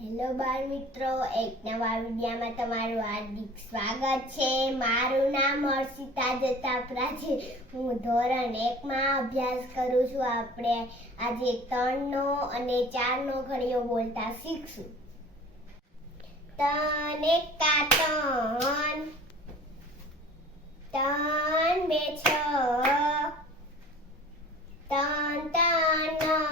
Hello બાળ મિત્રો, એક નવા વિડીયોમાં તમારું હાર્દિક સ્વાગત છે. મારું નામ હર્ષિતા જતાપરા છે. હું ધોરણ 1 માં અભ્યાસ કરું છું. આપણે આજે 3 નો અને 4 નો ઘડીઓ બોલતા શીખશું. 3 એકા 3, 3 બે 6, 3 3 9,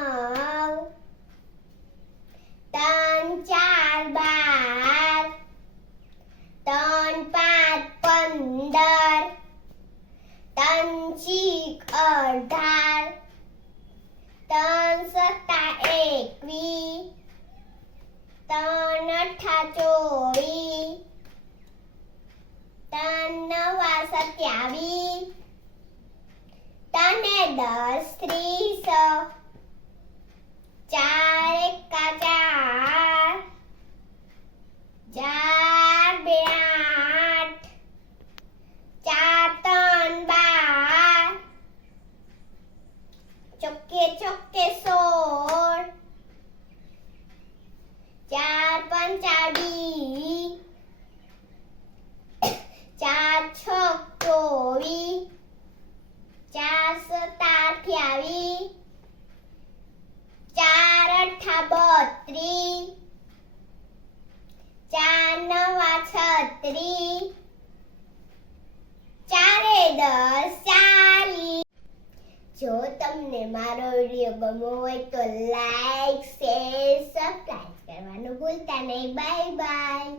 3 4 12, 3 5 15, 3 6 18, 3 7 21, 3 8 24, 3 9 27, 3 10 30, 4 એકા 4, 4 બે 8, 4 3 12, ચોકે ચોકે 16, 4 પંચા 20, 4 છ 24, 4 સતા 28, 4 અઠા 32, 4 નવા 36, 4 10 40. જો તમને મારો વિડીયો ગમ્યો હોય તો લાઈક, શેર, સબસ્ક્રાઇબ કરવાનું ભૂલતા નહીં. Bye bye.